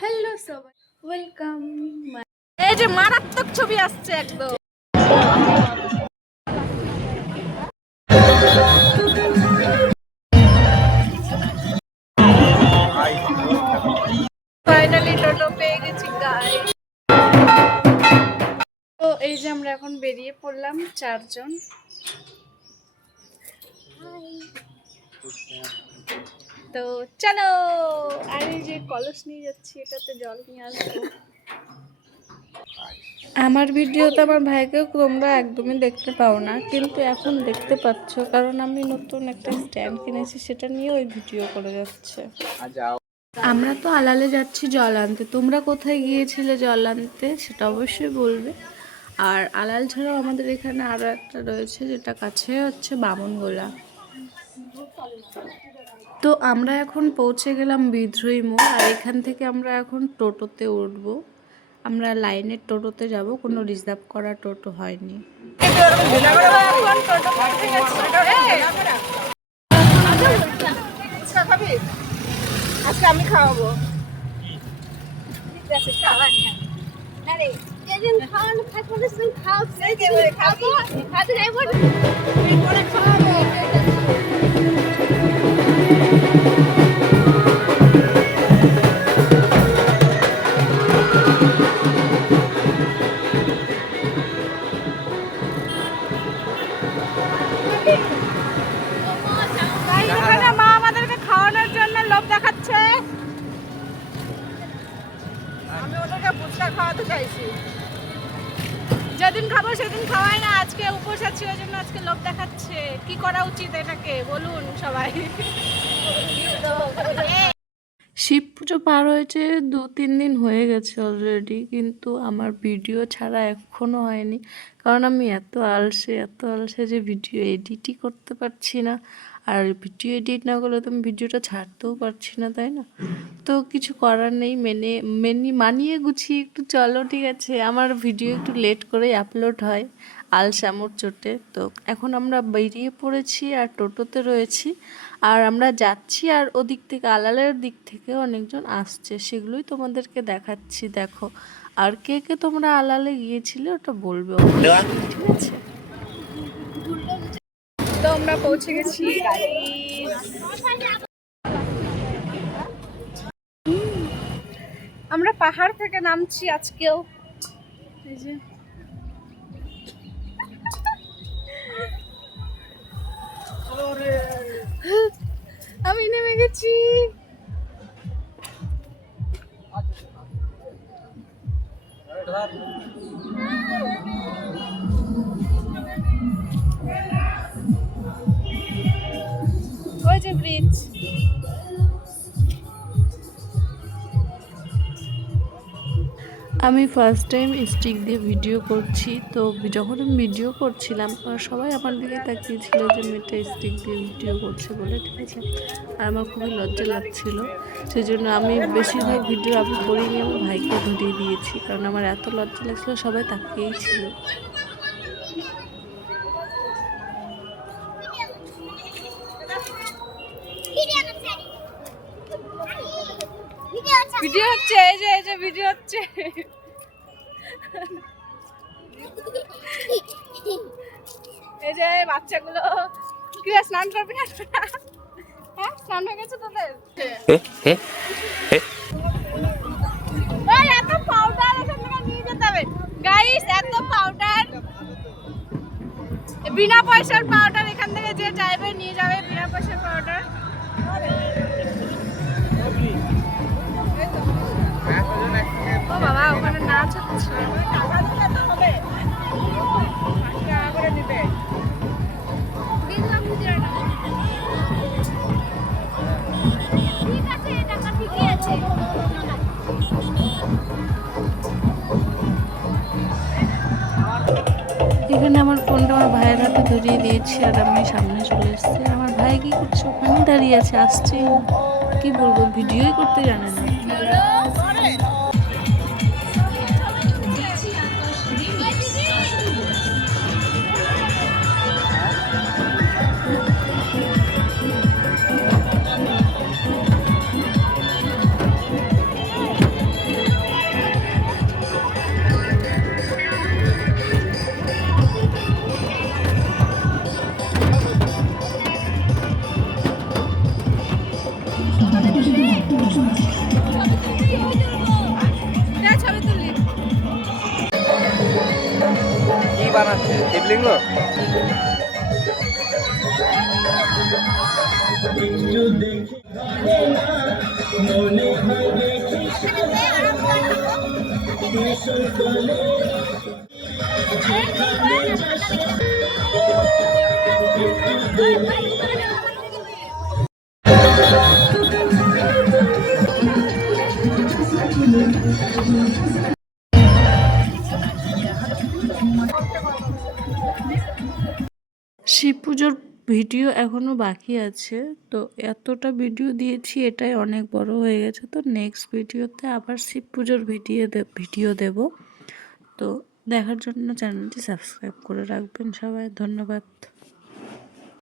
Hello সবাই, welcome. এই যে মারাত্মক ছবি আসছে একদম। ফাইনালি টোটো পেয়ে গেছি গাইস। তো এই যে আমরা এখন বেরিয়ে পড়লাম চারজন। তো চলো, আর এই যে কলস নিয়ে যাচ্ছি, এটাতে জল নিয়ে আসবো। আমার ভিডিওতে আমার ভাইকেও তোমরা একদমই দেখতে পাও না, কিন্তু এখন দেখতে পাচ্ছ, কারণ আমি নতুন একটা স্ট্যান্ড কিনেছি, সেটা নিয়ে ওই ভিডিও করে যাচ্ছে। আমরা তো আলালে যাচ্ছি জল আনতে, তোমরা কোথায় গিয়েছিলে জল আনতে সেটা অবশ্যই বলবে। আর আলাল ছাড়াও আমাদের এখানে আরও একটা রয়েছে, যেটা কাছে হচ্ছে বামনগোলা। তো আমরা এখন পৌঁছে গেলাম বিদ্রোহী মোড়, আর এখান থেকে আমরা এখন টোটোতে উঠবো। আমরা লাইনের টোটোতে যাব, কোনো রিজার্ভ করা টোটো হয়নি। আজকে আমি খাওয়াবো। মা আমাদেরকে খাওয়ানোর জন্য লোভ দেখাচ্ছে। আমি ওদেরকে ফুচকা খাওয়াতে চাইছি। যেদিন খাবো সেদিন খাওয়াই না, আজকে উপোস আছি, ওই জন্য আজকে লোভ দেখাচ্ছে। কি করা উচিত এটাকে বলুন সবাই। শিব পুজো পার হয়েছে 2-3 দিন হয়ে গেছে অলরেডি, কিন্তু আমার ভিডিও ছাড়া এখনও হয়নি, কারণ আমি এত আলসে যে ভিডিও এডিটই করতে পারছি না। আর ভিডিও এডিট না করলে তো আমি ভিডিওটা ছাড়তেও পারছি না, তাই না? তো কিছু করার নেই, মানিয়ে গুছিয়ে একটু চলো, ঠিক আছে। আমার ভিডিও একটু লেট করেই আপলোড হয় আলসামোর চোটে। তো এখন আমরা বেরিয়ে পড়েছি আর টোটোতে রয়েছি, আর আমরা যাচ্ছি, আর ওদিক থেকে আলালের দিক থেকে অনেকজন আসছে, সেগুলোই তোমাদেরকে দেখাচ্ছি। দেখো, আর কে কে তোমরা আলালে গিয়েছিলে ওটা বলবে অবশ্যই, ঠিক আছে। তো আমরা পৌঁছে গেছি আমরা পাহাড় থেকে নামছি আজকেও। এই যে আমি নেমে গেছি। ওই যে ব্রিজ। আমি ফার্স্ট টাইম স্টিক দিয়ে ভিডিও করছি, তো যখন আমি ভিডিও করছিলাম সবাই আমার দিকে তাকিয়েছিল যে মেয়েটা স্টিক দিয়ে ভিডিও করছে বলে, ঠিক আছে। আর আমার খুবই লজ্জা লাগছিল, সেই জন্য আমি বেশিরভাগ ভিডিও আমি করিনি, আমার ভাইকে ধরিয়ে দিয়েছি, কারণ আমার এত লজ্জা লাগছিল, সবাই তাকিয়েই ছিল। ভিডিও হচ্ছে, এই যে ভিডিও হচ্ছে। এই যে বাচ্চাগুলো কি স্নান করবি না? হ্যাঁ, স্নান হয়ে গেছে তোদের? এত পাউডার এখান থেকে নিয়ে যেতে হবে গাইস, এত পাউডার, বিনা পয়সার পাউডার, এখান থেকে যে চাইবে নিয়ে যাবে বিনা পয়সার পাউডার। ও বাবা, ওখানে নাচ হচ্ছে। টাকা দিলে তো হবে। 5 টাকা করে দিবে। ঠিক আছে, টাকা ঠিকই আছে। এখানে আমার ফোনটা আমার ভাইয়ের হাতে ধরিয়ে দিয়েছি, আর আমি সামনে চলে এসেছি। আমার ভাই কি করছে? ওখানে দাঁড়িয়ে আছে, আসছে। কি বলবো, ভিডিওই করতে জানে না। বানাচ্ছে শিবলিঙ্গ। শিব পুজোর ভিডিও এখনও বাকি আছে, তো এতটা ভিডিও দিয়েছি এটাই অনেক বড় হয়ে গেছে। তো নেক্সট ভিডিওতে আবার শিব পুজোর ভিডিও দেব। তো দেখার জন্য চ্যানেলটি সাবস্ক্রাইব করে রাখবেন সবাই। ধন্যবাদ।